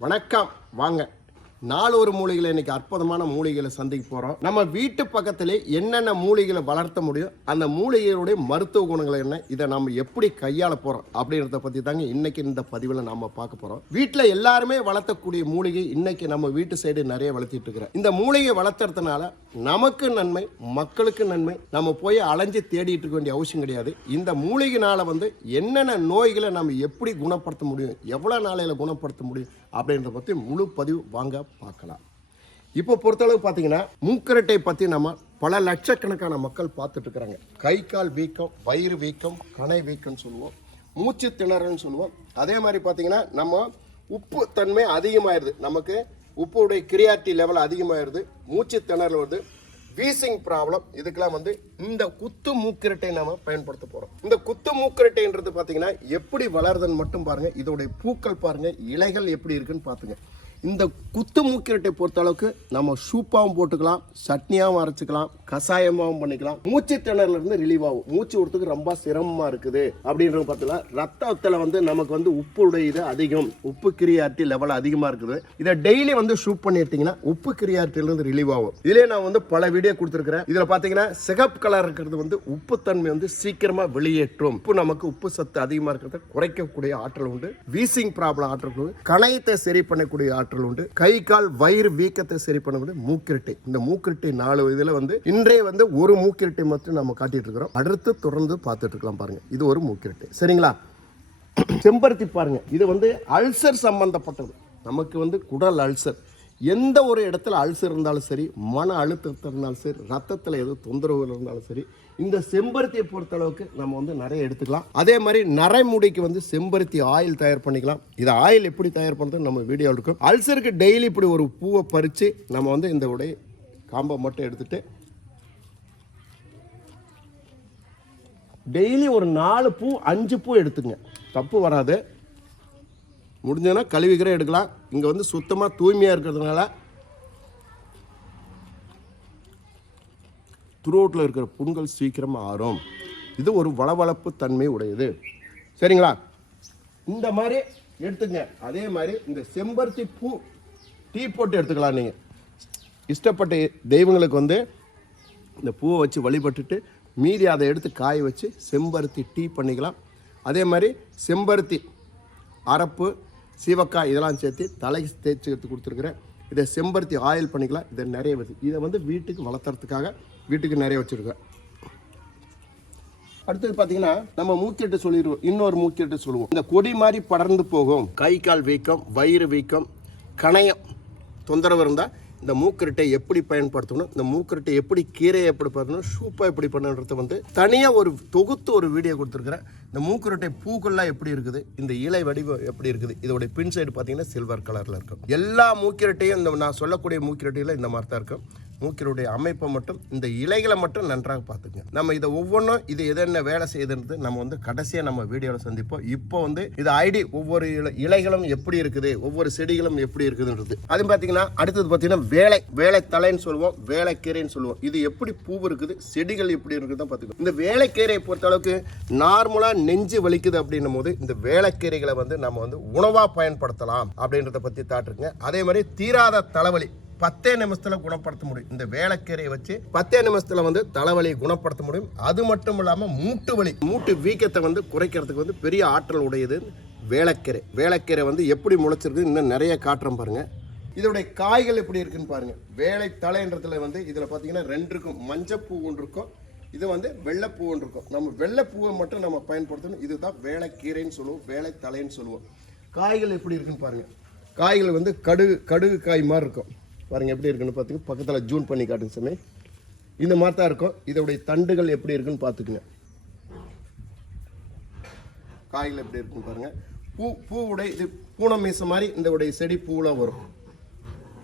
வணக்கம். வாங்க. நாலொரு ஒரு மூலிகளை இன்னைக்கு அற்புதமான மூலிகளை சந்திக்க போகிறோம் நம்ம வீட்டு பக்கத்திலே என்னென்ன மூலிகளை வளர்த்த முடியும் அந்த மூலிகைகளுடைய மருத்துவ குணங்கள் என்ன இதை நம்ம எப்படி கையாள போகிறோம் அப்படின்றத பற்றி தாங்க இன்னைக்கு இந்த பதிவில் நம்ம பார்க்க போகிறோம் வீட்டில் எல்லாருமே வளர்த்தக்கூடிய மூலிகை இன்னைக்கு நம்ம வீட்டு சைடு நிறைய வளர்த்திட்டு இருக்கிறோம். இந்த மூலிகை வளர்த்துறதுனால நமக்கு நன்மை மக்களுக்கு நன்மை நம்ம போய் அலைஞ்சு தேடிட்டு இருக்க வேண்டிய அவசியம் கிடையாது. இந்த மூலிகைனால வந்து என்னென்ன நோய்களை நம்ம எப்படி குணப்படுத்த முடியும் எவ்வளோ நாளையில் குணப்படுத்த முடியும் அப்படின்றத பற்றி முழு பதிவு வாங்க பார்க்கலாம். இப்போ பொறுத்தளவு பார்த்தீங்கன்னா மூக்கரட்டை பற்றி நம்ம பல லட்சக்கணக்கான மக்கள் பார்த்துட்ருக்குறாங்க. கை கால் வீக்கம் வயிறு வீக்கம் கணை வீக்கம்னு சொல்லுவோம். மூச்சு திணறல்னு சொல்லுவோம். அதே மாதிரி பார்த்தீங்கன்னா நம்ம உப்பு தன்மை அதிகமாயிருது. நமக்கு உப்புடைய கிரியாட்டி லெவல் அதிகமாயிருது. மூச்சு திணறல் வருது. வீசிங் ப்ராப்ளம் இதுக்கெல்லாம் வந்து இந்த குத்து மூக்கிரட்டை நாம பயன்படுத்த போறோம். இந்த குத்து மூக்கிரட்டைன்றது பாத்தீங்கன்னா எப்படி வளருதுன்னு மட்டும் பாருங்க. இதோடைய பூக்கள் பாருங்க இலைகள் எப்படி இருக்குன்னு பாத்துங்க. இந்த குத்து மூக்கிரட்டை பொறுத்த அளவுக்கு நம்ம சூப்பாகவும் போட்டுக்கலாம் சட்னியாகவும் அரைச்சிக்கலாம் கஷாயமாகவும் பண்ணிக்கலாம். மூச்சு திணறலேருந்து ரிலீவ் ஆகும். மூச்சு விடுறதுக்கு ரொம்ப சிரமமாக இருக்குது அப்படின்றது பார்த்தீங்கன்னா ரத்தத்தில் வந்து நமக்கு வந்து உப்புடைய இது அதிகம். உப்பு கிரியாட்டி லெவல் அதிகமாக இருக்குது. இதை டெய்லி வந்து ஷூட் பண்ணி எடுத்தீங்கன்னா உப்பு கிரியார்ட்டிலேருந்து ரிலீவ் ஆகும். இதுலேயே நான் வந்து பல வீடியோ கொடுத்துருக்குறேன். இதில் பார்த்தீங்கன்னா சிகப்பு கலர் இருக்கிறது வந்து உப்புத்தன்மை வந்து சீக்கிரமாக வெளியேற்றும். உப்பு நமக்கு உப்பு சத்து அதிகமாக இருக்கிறத குறைக்கக்கூடிய ஆற்றல் உண்டு. வீசிங் ப்ராப்ளம் ஆற்றல் உண்டு. கணையத்தை சரி பண்ணக்கூடிய ஆற்றல் உண்டு. கை கால் வயிறு வீக்கத்தை சரி பண்ணக்கூடிய மூக்கிரட்டை. இந்த மூக்கிரட்டை நாலு இதில் வந்து இன்றைய வந்து ஒரு மூக்கிரட்டை மட்டும் நம்ம காட்டிட்டு இருக்கிறோம். அடுத்து தொடர்ந்து பார்த்துட்டு இருக்கலாம் பாருங்க. இது ஒரு மூக்கிரட்டை. சரிங்களா? செம்பருத்தி பாருங்க. இது வந்து அல்சர் சம்பந்தப்பட்டது. நமக்கு வந்து குடல் அல்சர். எந்த ஒரு இடத்துல அல்சர் இருந்தாலும் சரி மன அழுத்தத்தில் இருந்தாலும் சரி ரத்தத்தில் எதுவும் தொந்தரவுகள் இருந்தாலும் சரி இந்த செம்பருத்தியை பொறுத்த அளவுக்கு நம்ம வந்து நிறைய எடுத்துக்கலாம். அதே மாதிரி நரைமுடிக்கு வந்து செம்பருத்தி ஆயில் தயார் பண்ணிக்கலாம். இது ஆயில் எப்படி தயார் பண்ணுறது நம்ம வீடியோ இருக்கும். அல்சருக்கு டெய்லி இப்படி ஒரு பூவை பறித்து நம்ம வந்து இந்த உடைய காம்பை மட்டும் எடுத்துகிட்டு டெய்லி ஒரு நாலு பூ அஞ்சு பூ எடுத்துங்க. தப்பு வராது. முடிஞ்சதுன்னா கழுவிக்கிற எடுக்கலாம். இங்கே வந்து சுத்தமாக தூய்மையாக இருக்கிறதுனால துரோட்டில் இருக்கிற புண்கள் சீக்கிரமாக ஆறும். இது ஒரு வளவளப்பு தன்மை உடையது. சரிங்களா? இந்த மாதிரி எடுத்துங்க. அதே மாதிரி இந்த செம்பருத்தி பூ டீ போட்டு எடுத்துக்கலாம் நீங்கள் இஷ்டப்பட்ட தெய்வங்களுக்கு வந்து இந்த பூவை வச்சு வழிபட்டுட்டு மீதி அதை எடுத்து காய வச்சு செம்பருத்தி டீ பண்ணிக்கலாம். அதே மாதிரி செம்பருத்தி அரப்பு சீவக்காய் இதெல்லாம் சேர்த்து தலைக்கு தேய்ச்சி எடுத்து கொடுத்துருக்குறேன். இதை செம்பருத்தி ஆயில் பண்ணிக்கலாம். இதை நிறைய வருது இதை வந்து வீட்டுக்கு வளர்த்துறதுக்காக வீட்டுக்கு நிறைய வச்சுருக்கேன். அடுத்தது பார்த்தீங்கன்னா நம்ம மூக்கிட்டு சொல்லிடுவோம். இன்னொரு மூக்கிட்டு சொல்லுவோம். இந்த கொடி மாதிரி படர்ந்து போகும். கை கால் வீக்கம் வயிறு வீக்கம் கணையம் தொந்தரவு இருந்தால் இந்த மூக்கரட்டை எப்படி பயன்படுத்தணும் இந்த மூக்கரட்டை எப்படி கீரையை எப்படி பண்ணணும் சூப்பாக எப்படி பண்ணுன்றத வந்து தனியாக ஒரு தொகுத்து ஒரு வீடியோ கொடுத்துருக்குறேன். இந்த மூக்கரட்டை பூக்கள்லாம் எப்படி இருக்குது இந்த இலை வடிவம் எப்படி இருக்குது இதோடைய பின் சைடு பார்த்தீங்கன்னா சில்வர் கலரில் இருக்கும். எல்லா மூக்கிரட்டையும் இந்த நான் சொல்லக்கூடிய மூக்கிரட்டையில் இந்த மாதிரி தான் இருக்கும். மூக்கினுடைய அமைப்பை மட்டும் இந்த இலைகளை மட்டும் நன்றாக பார்த்துங்க நம்ம இதை ஒவ்வொன்றும் இது எதென்ன வேலை செய்யுதுன்றது நம்ம வந்து கடைசியாக நம்ம வீடியோவில் சந்திப்போம். இப்போ வந்து இது ஐடி ஒவ்வொரு இலை இலைகளும் எப்படி இருக்குது ஒவ்வொரு செடிகளும் எப்படி இருக்குதுன்றது. அது பார்த்தீங்கன்னா அடுத்தது பார்த்தீங்கன்னா வேலை வேலைத்தலைன்னு சொல்லுவோம் வேலைக்கீரைன்னு சொல்லுவோம். இது எப்படி பூ இருக்குது செடிகள் எப்படி இருக்குது தான் பார்த்துக்கோ இந்த வேலைக்கீரையை பொறுத்த அளவுக்கு நார்மலாக நெஞ்சு வலிக்குது அப்படின்னும் போது இந்த வேலைக்கீரைகளை வந்து நம்ம வந்து உணவாக பயன்படுத்தலாம் அப்படின்றத பற்றி தாட்டுருங்க அதே மாதிரி தீராத தலைவலி பத்தே நிமிஷத்தில் குணப்படுத்த முடியும். இந்த வேலைக்கீரையை வச்சு பத்தே நிமிஷத்தில் வந்து தலைவலியை குணப்படுத்த முடியும். அது மட்டும் இல்லாமல் மூட்டு வலி. மூட்டு வீக்கத்தை வந்து குறைக்கிறதுக்கு வந்து பெரிய ஆற்றல் உடையது வேலைக்கீரை வேலைக்கீரை வந்து எப்படி முளைச்சிருக்கு இன்னும் நிறைய காட்டுறோம் பாருங்கள் இதோடைய காய்கள் எப்படி இருக்குன்னு பாருங்கள் வேலை தலைன்றதுல வந்து இதில் பார்த்தீங்கன்னா ரெண்டு இருக்கும் மஞ்சப்பூ ஒன்று இருக்கும். இது வந்து வெள்ளைப்பூ ஒன்று இருக்கும். நம்ம வெள்ளைப்பூவை மட்டும் நம்ம பயன்படுத்தணும். இதுதான் வேலைக்கீரைன்னு சொல்லுவோம். வேலை தலைன்னு சொல்லுவோம். காய்கள் எப்படி இருக்குன்னு பாருங்கள் காய்கள் வந்து கடுகு கடுகு காய் மாதிரி இருக்கும். பாருங்கள் எப்படி இருக்குன்னு பார்த்துங்க பக்கத்தில் ஜூன் பண்ணி காட்டுங்க சாமி. இந்த மாதிரி தான் இருக்கும். இதோடைய தண்டுகள் எப்படி இருக்குன்னு பார்த்துக்குங்க காய்கள் எப்படி இருக்குன்னு பாருங்கள் பூ பூவுடைய இது பூனை மீச மாதிரி இந்த உடைய செடி பூவெலாம் வரும்.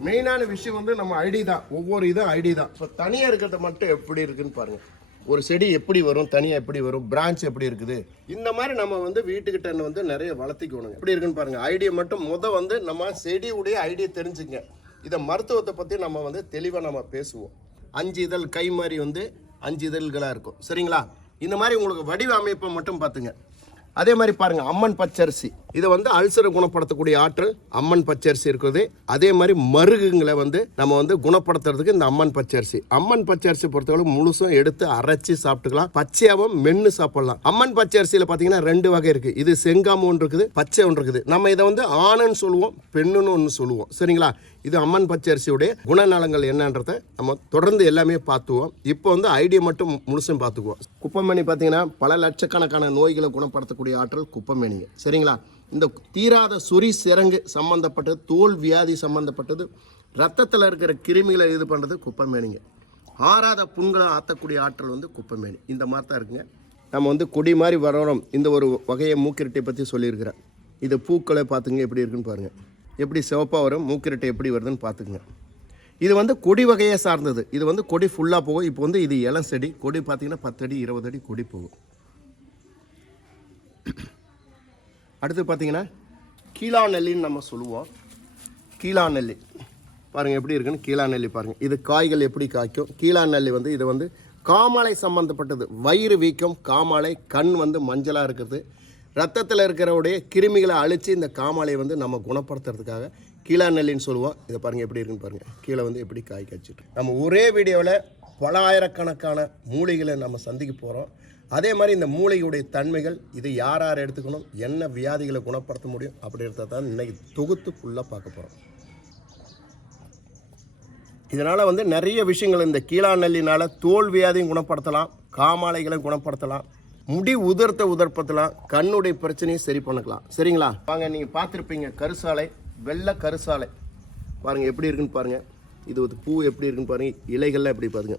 மெயினான விஷயம் வந்து நம்ம ஐடி தான். ஒவ்வொரு இதுவும் ஐடி தான். இப்போ தனியாக இருக்கிறத மட்டும் எப்படி இருக்குன்னு பாருங்கள் ஒரு செடி எப்படி வரும்? தனியாக எப்படி வரும்? பிரான்ச் எப்படி இருக்குது? இந்த மாதிரி நம்ம வந்து வீட்டுக்கிட்ட வந்து நிறைய வளர்த்திக்கணுங்க எப்படி இருக்குன்னு பாருங்கள் ஐடியா மட்டும் முத வந்து நம்ம செடியுடைய ஐடியா தெரிஞ்சுங்க இதை மருத்துவத்தை பற்றி நம்ம வந்து தெளிவாக நம்ம பேசுவோம். அஞ்சு இதழ் கை மாதிரி வந்து அஞ்சு இதழ்களாக இருக்கும். சரிங்களா? இந்த மாதிரி உங்களுக்கு வடிவ அமைப்பை மட்டும் பார்த்துங்க. அதே மாதிரி பாருங்கள் அம்மன் பச்சரிசி. இதை வந்து அல்சரை குணப்படுத்தக்கூடிய ஆற்றல் அம்மன் பச்சரிசி இருக்குது. அதே மாதிரி மருகுங்களை வந்து நம்ம வந்து குணப்படுத்துறதுக்கு இந்த அம்மன் பச்சரிசி. அம்மன் பச்சரிசி பொறுத்தவரை முழுசும் எடுத்து அரைச்சி சாப்பிட்டுக்கலாம். பச்சையாவும் மென்று சாப்பிடலாம். அம்மன் பச்சரிசியில் பார்த்தீங்கன்னா ரெண்டு வகை இருக்குது இது செங்காம ஒன்று இருக்குது பச்சை ஒன்று இருக்குது. நம்ம இதை வந்து ஆணுன்னு சொல்லுவோம் பெண்ணுன்னு ஒன்று சொல்லுவோம். சரிங்களா? இது அம்மன் பச்சரிசியுடைய குணநலங்கள் என்னன்றதை நம்ம தொடர்ந்து எல்லாமே பார்த்துவோம். இப்போ வந்து ஐடியா மட்டும் முழுசும் பார்த்துக்குவோம். குப்பமேனி பார்த்தீங்கன்னா பல லட்சக்கணக்கான நோய்களை குணப்படுத்தக்கூடிய ஆற்றல் குப்பமேனிங்க சரிங்களா? இந்த தீராத சொறி சிறங்கு சம்பந்தப்பட்டது தோல் வியாதி சம்பந்தப்பட்டது ரத்தத்தில் இருக்கிற கிருமிகளை இது பண்ணுறது குப்பமேனிங்க ஆறாத புண்களை ஆற்றக்கூடிய ஆற்றல் வந்து குப்பமேனி இந்த மாதிரி தான் இருக்குங்க. நம்ம வந்து கொடி மாதிரி வரணும் இந்த ஒரு வகையை மூக்கிரட்டை பற்றி சொல்லியிருக்கிறேன் இது பூக்களை பார்த்துங்க எப்படி இருக்குன்னு பாருங்கள் எப்படி சிவப்பாக வரும் மூக்கிரட்டை எப்படி வருதுன்னு பார்த்துக்குங்க. இது வந்து கொடி வகையை சார்ந்தது. இது வந்து கொடி ஃபுல்லாக போகும். இப்போ வந்து இது இளம் செடி. கொடி பார்த்தீங்கன்னா பத்து அடி இருபது அடி கொடி போகும். அடுத்து பார்த்தீங்கன்னா கீழா நெல்லின்னு நம்ம சொல்லுவோம். கீழா நெல்லி பாருங்கள் எப்படி இருக்குன்னு கீழா நெல்லி பாருங்கள் இது காய்கள் எப்படி காய்க்கும்? கீழா நெல்லி வந்து இது வந்து காமாலை சம்மந்தப்பட்டது வயிறு வீக்கம் காமாலை கண் வந்து மஞ்சளாக இருக்கிறது. ரத்தத்தில் இருக்கிறவுடைய கிருமிகளை அழித்து இந்த காமாலையை வந்து நம்ம குணப்படுத்துறதுக்காக கீழா நெல்லின்னு சொல்லுவோம். இதை பாருங்கள் எப்படி இருக்குன்னு பாருங்கள் கீழே வந்து எப்படி காய் காய்ச்சிட்டு நம்ம ஒரே வீடியோவில் பல ஆயிரக்கணக்கான மூலிகளை நம்ம சந்திக்க போகிறோம் அதே மாதிரி இந்த மூலிகையுடைய தன்மைகள் இது யார் யார் எடுத்துக்கணும் என்ன வியாதிகளை குணப்படுத்த முடியும் அப்படின்றத தான் இன்றைக்கி தொகுத்து ஃபுல்லாக பார்க்க போகிறோம் இதனால் வந்து நிறைய விஷயங்கள் இந்த கீழா நெல்லினால் தோல் வியாதியும் குணப்படுத்தலாம் காமாலைகளை குணப்படுத்தலாம். முடி உதிர்த்த உதர்ப்பத்தலாம் கண்ணுடைய பிரச்சனையை சரி பண்ணிக்கலாம். சரிங்களா? வாங்க நீங்கள் பார்த்துருப்பீங்க கருசாலை வெள்ளை கருசாலை. பாருங்கள் எப்படி இருக்குன்னு பாருங்கள் இது ஒரு பூ எப்படி இருக்குன்னு பாருங்கள் இலைகள்லாம் எப்படி பாருங்க.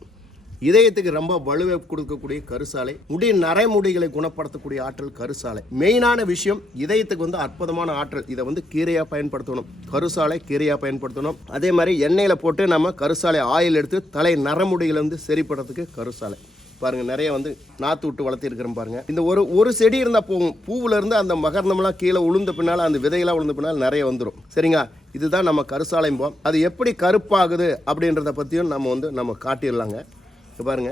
இதயத்துக்கு ரொம்ப வலுவை கொடுக்கக்கூடிய கருசாலை. முடி நரைமுடிகளை குணப்படுத்தக்கூடிய ஆற்றல் கருசாலை. மெயினான விஷயம் இதயத்துக்கு வந்து அற்புதமான ஆற்றல். இதை வந்து கீரையாக பயன்படுத்தணும். கருசாலை கீரையாக பயன்படுத்தணும். அதே மாதிரி எண்ணெயில் போட்டு நம்ம கருசாலை ஆயில் எடுத்து தலை நரமுடிகளை வந்து சரிப்படுறதுக்கு கருசாலை. பாருங்கள் நிறைய வந்து நாற்று விட்டு வளர்த்திருக்கிறோம் பாருங்கள் இந்த ஒரு ஒரு செடி இருந்தால் போகும் பூவிலேருந்து அந்த மகர்ந்தம்லாம் கீழே உளுந்த பின்னால் அந்த விதையெல்லாம் உளுந்த பின்னால் நிறைய வந்துடும் சரிங்களா? இதுதான் நம்ம கருசாலைம்போம் அது எப்படி கருப்பாகுது அப்படின்றத பற்றியும் நம்ம வந்து நம்ம காட்டிடலாங்க. இங்க பாருங்க.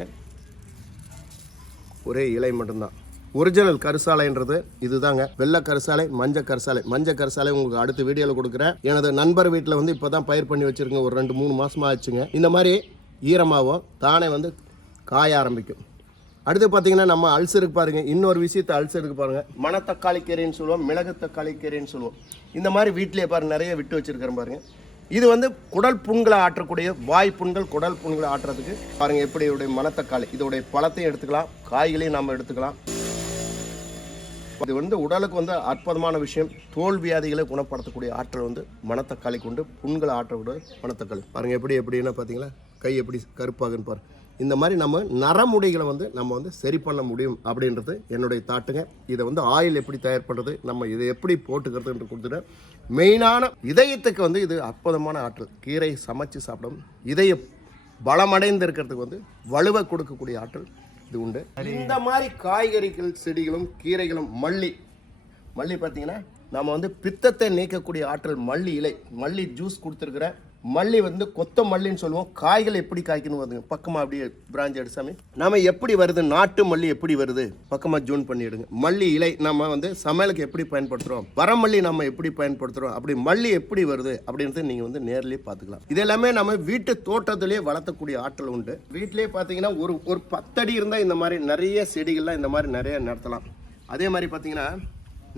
ஒரே இலை மட்டும்தான். ஒரிஜினல் கருசாலைன்றது இதுதாங்க. வெள்ளை கருசாலை மஞ்சள் கருசாலை. மஞ்சள் கருசாலை உங்களுக்கு அடுத்த வீடியோவில் கொடுக்குறேன். எனது நண்பர் வீட்டில் வந்து இப்போ தான் பயிர் பண்ணி வச்சிருக்கேன். ஒரு ரெண்டு மூணு மாதமாக ஆச்சுங்க. இந்த மாதிரி ஈரமாகவும் தானே வந்து காய ஆரம்பிக்கும். அடுத்து பார்த்தீங்கன்னா நம்ம அல்சருக்கு பாருங்க இன்னொரு விஷயத்தை அல்சருக்கு பாருங்கள் மணத்தக்காளி கீரைன்னு சொல்லுவோம் மிளகு தக்காளி கீரைன்னு சொல்லுவோம். இந்த மாதிரி வீட்டிலேயே பாருங்கள் நிறைய விட்டு வச்சுருக்கிறேன் பாருங்கள் இது வந்து குடல் புண்களை ஆற்றக்கூடிய வாய் புண்கள் குடல் புண்களை ஆட்டுறதுக்கு பாருங்கள் எப்படி இதோடைய மணத்தக்காளி இதோடைய பழத்தையும் எடுத்துக்கலாம் காய்களையும் நம்ம எடுத்துக்கலாம். இது வந்து உடலுக்கு வந்து அற்புதமான விஷயம். தோல் வியாதிகளை குணப்படுத்தக்கூடிய ஆற்றல் வந்து மணத்தக்காளி கொண்டு புண்களை ஆற்றக்கூடிய மணத்தக்காளி. பாருங்கள் எப்படி எப்படின்னா பார்த்தீங்களா கை எப்படி கருப்பாகுன்னு பாருங்கள் இந்த மாதிரி நம்ம நரமுடிகளை வந்து நம்ம வந்து சரி பண்ண முடியும் அப்படின்றது என்னுடைய தாட்டுங்க. இதை வந்து ஆயில் எப்படி தயார் பண்ணுறது நம்ம இதை எப்படி போட்டுக்கிறதுன்ற கொடுத்துட்டு மெயினான இதயத்துக்கு வந்து இது அற்புதமான ஆற்றல். கீரை சமைச்சு சாப்பிடும் இதய பலமடைந்து இருக்கிறதுக்கு வந்து வலுவை கொடுக்கக்கூடிய ஆற்றல் இது உண்டு. இந்த மாதிரி காய்கறிகள் செடிகளும் கீரைகளும் மல்லி. மல்லி பார்த்தீங்கன்னா நம்ம வந்து பித்தத்தை நீக்கக்கூடிய ஆற்றல் மல்லி இலை மல்லி ஜூஸ் கொடுத்துருக்குறேன் மல்லி வந்து கொத்த மல்லின்னு சொல்லுவோம். காய்கள் எப்படி காய்க்கணும் வருதுங்க பக்கமாக அப்படியே பிராஞ்ச் எடுசாமி நாம் எப்படி வருது? நாட்டு மல்லி எப்படி வருது? பக்கமாக ஜூன் பண்ணிடுங்க மல்லி இலை நம்ம வந்து சமையலுக்கு எப்படி பயன்படுத்துகிறோம் வரமல்லி நம்ம எப்படி பயன்படுத்துகிறோம் அப்படி மல்லி எப்படி வருது? அப்படின்றத நீங்கள் வந்து நேர்லேயே பார்த்துக்கலாம். இது எல்லாமே நம்ம வீட்டு தோட்டத்திலேயே வளர்த்தக்கூடிய ஆற்றல் உண்டு. வீட்டிலேயே பார்த்தீங்கன்னா ஒரு ஒரு பத்தடி இருந்தால் இந்த மாதிரி நிறைய செடிகள்லாம் இந்த மாதிரி நிறைய நடத்தலாம். அதே மாதிரி பார்த்தீங்கன்னா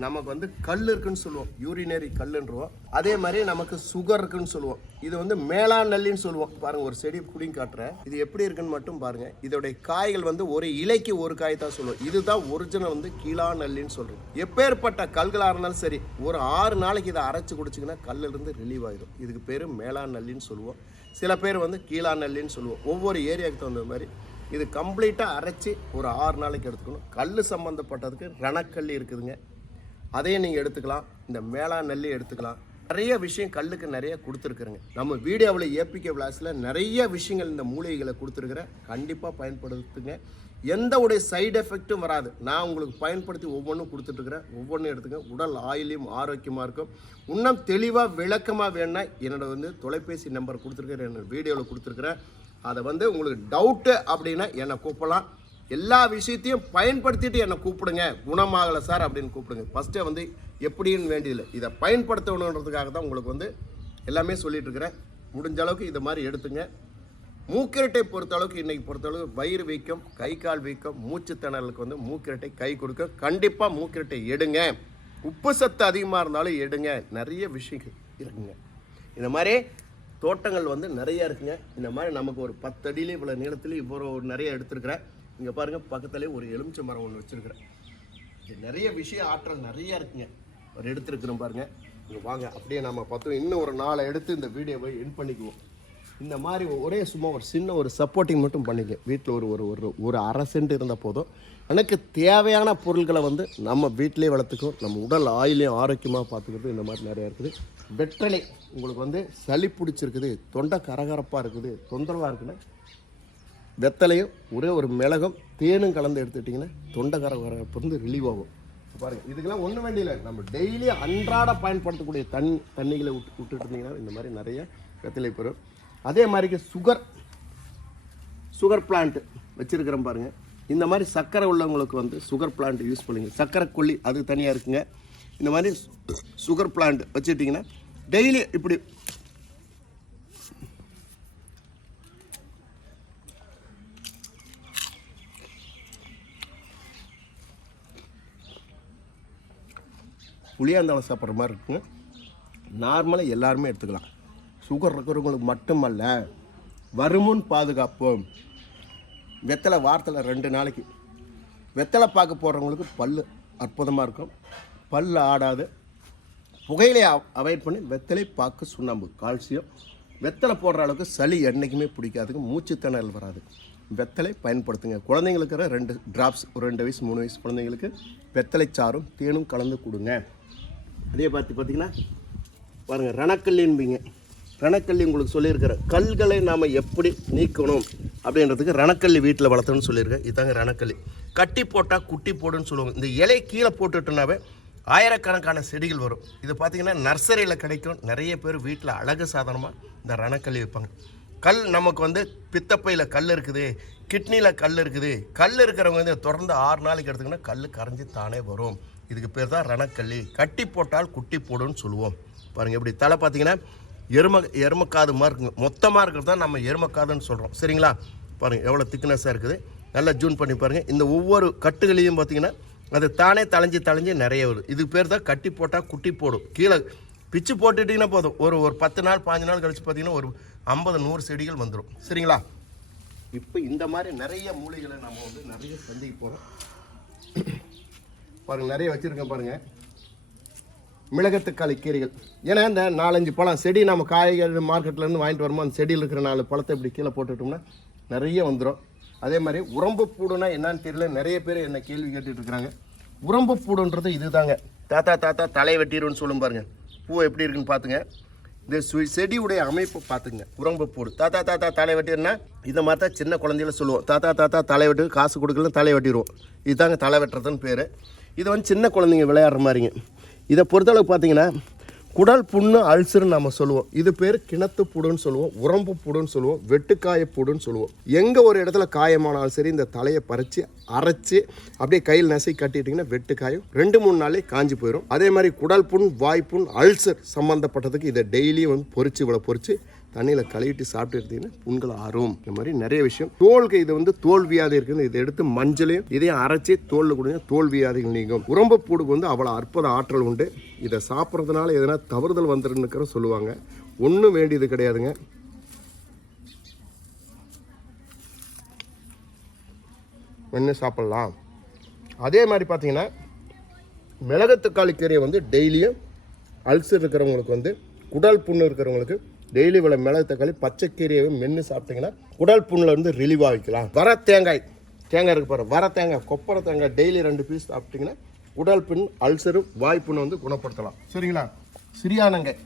நமக்கு வந்து கல் இருக்குன்னு சொல்லுவோம். யூரினரி கல்லுன்றோம் அதே மாதிரி நமக்கு சுகர் இருக்குன்னு சொல்லுவோம். இது வந்து மேலாண் நல்லின்னு சொல்லுவோம். பாருங்க ஒரு செடி புடிங்க காட்டுறேன். இது எப்படி இருக்குன்னு மட்டும் பாருங்க. இதோடைய காய்கள் வந்து ஒரு இலைக்கு ஒரு காய் தான் சொல்லுவோம். இதுதான் ஒரிஜினல் வந்து கீழா நல்லின்னு சொல்றோம். எப்பேற்பட்ட கல்களாக இருந்தாலும் சரி ஒரு ஆறு நாளைக்கு இதை அரைச்சு குடிச்சிங்கன்னா கல்லுல இருந்து ரிலீவ் ஆயிடும். இதுக்கு பேர் மேலாண் நல்லின்னு சொல்லுவோம். சில பேர் வந்து கீழா நல்லின்னு சொல்லுவோம். ஒவ்வொரு ஏரியாவுக்கு தகுந்த மாதிரி இது கம்ப்ளீட்டாக அரைச்சி ஒரு ஆறு நாளைக்கு எடுத்துக்கணும். கல் சம்மந்தப்பட்டதுக்கு ரணக்கல் இருக்குதுங்க. அதையும் நீங்கள் எடுத்துக்கலாம். இந்த மேலா நெல்லி எடுத்துக்கலாம். நிறைய விஷயம் கல்லுக்கு நிறைய கொடுத்துருக்குறேங்க. நம்ம வீடியோவில் ஏபிகே விளாஸில் நிறைய விஷயங்கள் இந்த மூலிகைகளை கொடுத்துருக்குறேன் கண்டிப்பாக பயன்படுத்துங்க. எந்த உடைய சைடு எஃபெக்ட்டும் வராது. நான் உங்களுக்கு பயன்படுத்தி ஒவ்வொன்றும் கொடுத்துட்ருக்குறேன் ஒவ்வொன்றும் எடுத்துங்க. உடல் ஆயிலையும் ஆரோக்கியமாக இருக்கும். இன்னும் தெளிவாக விளக்கமாக வேணும்னா என்னோட வந்து தொலைபேசி நம்பர் கொடுத்துருக்குறேன். என்னோட வீடியோவில் கொடுத்துருக்குறேன். அதை வந்து உங்களுக்கு டவுட்டு அப்படின்னா என்னை கூப்பிடலாம். எல்லா விஷயத்தையும் பயன்படுத்திட்டு என்னை கூப்பிடுங்க. குணமாகலை சார் அப்படின்னு கூப்பிடுங்க. ஃபஸ்ட்டே வந்து எப்படின்னு வேண்டியதில்லை. இதை பயன்படுத்தணுன்றதுக்காக தான் உங்களுக்கு வந்து எல்லாமே சொல்லிட்டு இருக்கிறேன். முடிஞ்ச அளவுக்கு இதை மாதிரி எடுத்துங்க. மூக்கிரட்டை பொறுத்தளவுக்கு இன்றைக்கி இன்னைக்கு வயிறு வீக்கம் கை கால் வீக்கம் மூச்சு திணறலுக்கு வந்து மூக்கிரட்டை கை கொடுக்க கண்டிப்பாக மூக்கிரட்டை எடுங்க. உப்பு சத்து அதிகமாக இருந்தாலும் எடுங்க. நிறைய விஷயங்கள் இருக்குங்க. இந்த மாதிரி தோட்டங்கள் வந்து நிறையா இருக்குங்க. இந்த மாதிரி நமக்கு ஒரு பத்து அடியிலே இவ்வளோ நீளத்துலேயும் இவ்வளோ ஒரு நிறைய எடுத்துருக்குறேன். இங்கே பாருங்கள் பக்கத்துலேயே ஒரு எலுமிச்சை மரம் ஒன்று வச்சுருக்கிறேன். இது நிறைய விஷய ஆற்றல் நிறையா இருக்குங்க. ஒரு எடுத்துருக்குறோம் பாருங்க. இங்கே வாங்க அப்படியே நம்ம பார்த்தோம் இன்னும் ஒரு நாளை எடுத்து இந்த வீடியோவை என் பண்ணிக்குவோம். இந்த மாதிரி ஒரே சும்மா ஒரு சின்ன ஒரு சப்போர்ட்டிங் மட்டும் பண்ணிக்க வீட்டில் ஒரு ஒரு ஒரு ஒரு அரை சென்ட் இருந்த போதும். எனக்கு தேவையான பொருட்களை வந்து நம்ம வீட்டிலே வளர்த்துக்கும் நம்ம உடல் ஆயிலையும் ஆரோக்கியமாக பார்த்துக்கிறது இந்த மாதிரி நிறையா இருக்குது. வெற்றலை உங்களுக்கு வந்து சளி பிடிச்சிருக்குது தொண்டை கரகரப்பாக இருக்குது தொந்தரவாக இருக்குன்னா வெத்தலையும் ஒரே ஒரு மிளகும் தேனும் கலந்து எடுத்துட்டிங்கன்னா தொண்டைக்கார கரகரப்பு வந்து ரிலீவ் ஆகும் பாருங்கள் இதுக்கெல்லாம் ஒன்றும் வேண்டியில்லை நம்ம டெய்லி அன்றாட பயன்படுத்தக்கூடிய தண் தண்ணிகளை விட்டு விட்டுட்டு இருந்தீங்கன்னா இந்த மாதிரி நிறைய வெத்தலை பெறும் அதே மாதிரிக்கு சுகர் சுகர் பிளான்ட் வச்சுருக்கிறோம் பாருங்கள் இந்த மாதிரி சர்க்கரை உள்ளவங்களுக்கு வந்து சுகர் பிளான்ட் யூஸ் பண்ணுங்க சர்க்கரை கொல்லி அது தனியாக இருக்குங்க இந்த மாதிரி சுகர் பிளான்ட் வச்சுட்டிங்கன்னா டெய்லி இப்படி புளியாந்தளம் சாப்பிட்ற மாதிரி இருக்குங்க. நார்மலாக எல்லாருமே எடுத்துக்கலாம். சுகர் இருக்கிறவங்களுக்கு மட்டுமல்ல வருமுன் பாதுகாப்போம். வெத்தலை வாரத்தில் ரெண்டு நாளைக்கு. வெத்தலை பார்க்க போடுறவங்களுக்கு பல் அற்புதமாக இருக்கும். பல் ஆடாது. புகையிலையை அவாய்ட் பண்ணி வெத்தலை பாக்கு சுண்ணாம்பு கால்சியம். வெத்தலை போடுற அளவுக்கு சளி என்றைக்குமே பிடிக்காதுங்க. மூச்சு வராது. வெத்தலை பயன்படுத்துங்க. குழந்தைங்களுக்கு ரெண்டு டிராப்ஸ் ஒரு ரெண்டு வயசு மூணு வயசு குழந்தைங்களுக்கு வெத்தலை சாறும் தேனும் கலந்து கொடுங்க. அதே பார்த்து பார்த்தீங்கன்னா பாருங்கள் ரணக்கல்லின்பீங்க ரணக்கல்லி உங்களுக்கு சொல்லியிருக்கிறேன் கல்களை நாம் எப்படி நீக்கணும் அப்படின்றதுக்கு ரணக்கல்லி வீட்டில் வளர்த்தணும்னு சொல்லியிருக்கேன் இதாங்க ரணக்கல்லி. கட்டி போட்டால் குட்டி போடுன்னு சொல்லுவாங்க. இந்த இலை கீழே போட்டுட்டோன்னாவே ஆயிரக்கணக்கான செடிகள் வரும். இது பார்த்தீங்கன்னா நர்சரியில் கிடைக்கும். நிறைய பேர் வீட்டில் அழகு சாதனமாக இந்த ரணக்கல்லி வைப்பாங்க. கல் நமக்கு வந்து பித்தப்பையில் கல் இருக்குது கிட்னியில் கல் இருக்குது. கல் இருக்கிறவங்க வந்து தொடர்ந்து ஆறு நாளைக்கு எடுத்துக்கினா கல் கரைஞ்சி தானே வரும். இதுக்கு பேர் தான் ரணக்கல்லி. கட்டி போட்டால் குட்டி போடுன்னு சொல்லுவோம். பாருங்கள் இப்படி தலை பார்த்தீங்கன்னா எரும எருமக்காது மாதிரி இருக்குங்க. மொத்தமாக இருக்கிறது தான் நம்ம எருமக்காதுன்னு சொல்கிறோம் சரிங்களா? பாருங்கள் எவ்வளோ திக்னஸாக இருக்குது. நல்லா ஜூன் பண்ணி பாருங்கள் இந்த ஒவ்வொரு கட்டுகளையும் பார்த்தீங்கன்னா அது தானே தளைஞ்சு தளைஞ்சு நிறைய வரும் இது பேர் தான் கட்டி போட்டால் குட்டி போடும். கீழே பிச்சு போட்டுட்டிங்கன்னா போதும். ஒரு ஒரு பத்து நாள் பாஞ்சு நாள் கழித்து பார்த்தீங்கன்னா ஒரு ஐம்பது நூறு செடிகள் வந்துடும் சரிங்களா? இப்போ இந்த மாதிரி நிறைய மூலிகளை நம்ம வந்து நிறைய சந்திக்க போகிறோம் பாருங்கள் நிறைய வச்சுருக்கேன் பாருங்கள் மிளகத்தக்காளி கீரைகள். ஏன்னா இந்த நாலஞ்சு பழம் செடி நம்ம காய்கறி மார்க்கெட்லேருந்து வாங்கிட்டு வரும்போது அந்த செடியில் இருக்கிற நாலு பழத்தை இப்படி கீழே போட்டுட்டோம்னா நிறைய வந்துடும் அதே மாதிரி உரம்பு பூடுனா என்னன்னு தெரியல நிறைய பேர் என்ன கேள்வி கேட்டுட்டு இருக்கிறாங்க உரம்பு பூடுன்றது இதுதாங்க. தாத்தா தாத்தா தலை வெட்டிடுன்னு சொல்லும் பாருங்கள் பூ எப்படி இருக்குன்னு பார்த்துங்க இந்த சு- செடியுடைய அமைப்பு பார்த்துங்க உரம்பு பூடு. தாத்தா தாத்தா தலை வெட்டிடுன்னா இதை மாதிரி தான் சின்ன குழந்தையில சொல்லுவோம். தாத்தா தாத்தா தலை வெட்டு காசு கொடுக்கலன்னு தலை வெட்டிடுவோம் இதுதாங்க தலை வெட்டுறதுன்னு பேர். இது வந்து சின்ன குழந்தைங்க விளையாடுற மாதிரிங்க. இதை பொறுத்தளவுக்கு பார்த்தீங்கன்னா குடல் புண்ணு அல்சர்னு நம்ம சொல்லுவோம். இது பேர் கிணத்து புடுன்னு சொல்லுவோம் உரம்பு புடுன்னு சொல்லுவோம் வெட்டுக்காய புடுன்னு சொல்லுவோம். எங்கே ஒரு இடத்துல காயமானாலும் சரி இந்த தலையை பறித்து அரைச்சி அப்படியே கையில் நெசை கட்டிட்டிங்கன்னா வெட்டுக்காயம் ரெண்டு மூணு நாளே காஞ்சி போயிடும் அதே மாதிரி குடல் புண் வாய்ப்புண் அல்சர் சம்மந்தப்பட்டதுக்கு இதை டெய்லியும் வந்து பொறிச்சு இவ்வளோ பொறிச்சு தண்ணியில் கழுவிட்டு சாப்பிட்டு எடுத்தீங்கன்னா புண்கள் ஆறும். இந்த மாதிரி நிறைய விஷயம். தோல்கை இது வந்து தோல் வியாதி இருக்குது. இதை எடுத்து மஞ்சளையும் இதையும் அரைச்சி தோலில் கொடுங்க தோல் வியாதிகள் நீங்கும். உரம்பு பூடுக்கு வந்து அவ்வளோ அற்புத ஆற்றல் உண்டு. இதை சாப்பிட்றதுனால எதனா தவறுதல் வந்துருன்னு சொல்லுவாங்க. ஒன்றும் வேண்டியது கிடையாதுங்க. ஒன்று சாப்பிட்லாம். அதே மாதிரி பார்த்தீங்கன்னா மிளகு தக்காளி கீரையை வந்து டெய்லியும் அல்சர் இருக்கிறவங்களுக்கு வந்து குடல் புண்ணு இருக்கிறவங்களுக்கு டெய்லி இவ்வளோ மிளகு தக்காளி பச்சைக்கீரையை மென்று சாப்பிட்டீங்கன்னா குடல் புண்ணில் இருந்து ரிலீவ் ஆகிக்கலாம் வர தேங்காய் தேங்காய் இருக்கு பாரு வர தேங்காய் கொப்பரை தேங்காய் டெய்லி ரெண்டு பீஸ் சாப்பிட்டீங்கன்னா உடல் புண் அல்சரு வாய்ப்புண்ணை வந்து குணப்படுத்தலாம். சரிங்களா? சிறியானங்காய்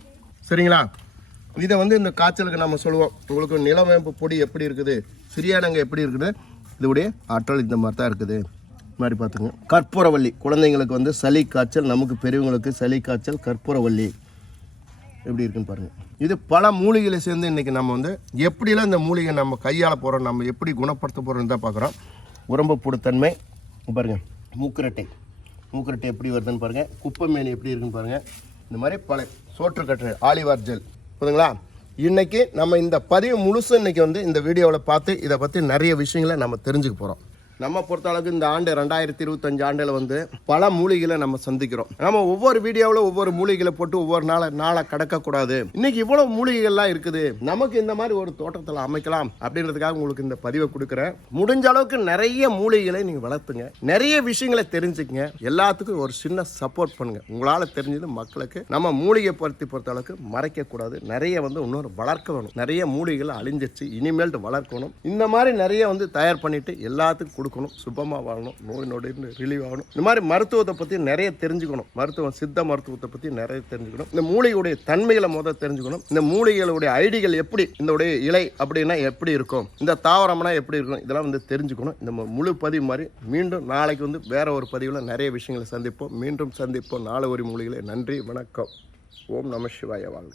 சரிங்களா? இதை வந்து இந்த காய்ச்சலுக்கு நம்ம சொல்லுவோம். உங்களுக்கு நிலவேம்பு பொடி எப்படி இருக்குது? சிறியானங்க எப்படி இருக்குது? இதோடைய ஆற்றல் இந்த மாதிரி தான் இருக்குது. மாதிரி பார்த்துங்க. கற்பூரவள்ளி. குழந்தைங்களுக்கு வந்து சளி காய்ச்சல் நமக்கு பெரியவங்களுக்கு சளி காய்ச்சல் கற்பூரவள்ளி. எப்படி இருக்குன்னு பாருங்கள் இது பல மூலிகைகளை சேர்ந்து இன்றைக்கி நம்ம வந்து எப்படிலாம் இந்த மூலிகை நம்ம கையாள போகிறோம் நம்ம எப்படி குணப்படுத்த போகிறோம்னு தான் பார்க்குறோம். உரம்பு புடுத்தன்மை பாருங்கள் மூக்குரட்டை. மூக்குரட்டை எப்படி வருதுன்னு பாருங்கள் குப்பை மீன் எப்படி இருக்குன்னு பாருங்கள் இந்த மாதிரி பல சோற்றுக்கற்று ஆலிவார் ஜெல். புரியுதுங்களா? இன்னைக்கு நம்ம இந்த பதிவு முழுசு இன்றைக்கி வந்து இந்த வீடியோவில் பார்த்து இதை பற்றி நிறைய விஷயங்களை நம்ம தெரிஞ்சுக்க போகிறோம் நம்ம பொறுத்த அளவுக்கு இந்த ஆண்டு ரெண்டாயிரத்தி இருபத்தஞ்சு ஆண்டில் வந்து பல மூலிகளை நம்ம சந்திக்கிறோம். நம்ம ஒவ்வொரு வீடியோவில் ஒவ்வொரு மூலிகளை போட்டு ஒவ்வொரு நாளை நாளை கடக்கக்கூடாது. இன்னைக்கு இவ்வளவு மூலிகைகள்லாம் இருக்குது. நமக்கு இந்த மாதிரி ஒரு தோட்டத்தில் அமைக்கலாம் அப்படின்றதுக்காக உங்களுக்கு இந்த பதிவை கொடுக்குறேன். முடிஞ்ச அளவுக்கு நிறைய மூலிகைகளை நீங்கள் வளர்த்துங்க. நிறைய விஷயங்களை தெரிஞ்சுக்கங்க. எல்லாத்துக்கும் ஒரு சின்ன சப்போர்ட் பண்ணுங்க. உங்களால் தெரிஞ்சது மக்களுக்கு நம்ம மூலிகை பருத்தி பொறுத்த அளவுக்கு மறைக்கக்கூடாது. நிறைய வந்து இன்னொரு வளர்க்க வேணும். நிறைய மூலிகளை அழிஞ்சிச்சு இனிமேல்ட்டு வளர்க்கணும். இந்த மாதிரி நிறைய வந்து தயார் பண்ணிட்டு எல்லாத்துக்கும் கொடுக்கணும் சுபமாக வாழணும் நோய் நொடி ரிலீவ் ஆகணும். இந்த மாதிரி மருத்துவத்தை பற்றி நிறைய தெரிஞ்சுக்கணும். மருத்துவம் சித்த மருத்துவத்தை பற்றி நிறைய தெரிஞ்சுக்கணும். இந்த மூலிகையுடைய தன்மைகளை முதல் தெரிஞ்சுக்கணும். இந்த மூலிகைகளுடைய ஐடிகள் எப்படி இந்த உடைய இலை அப்படின்னா எப்படி இருக்கும் இந்த தாவரம்னா எப்படி இருக்கும் இதெல்லாம் வந்து தெரிஞ்சுக்கணும். இந்த முழு பதிவு மாதிரி மீண்டும் நாளைக்கு வந்து வேற ஒரு பதிவில் நிறைய விஷயங்களை சந்திப்போம். மீண்டும் சந்திப்போம். நாலு ஒரு மூலிகளை நன்றி வணக்கம். ஓம் நம சிவாய வாங்க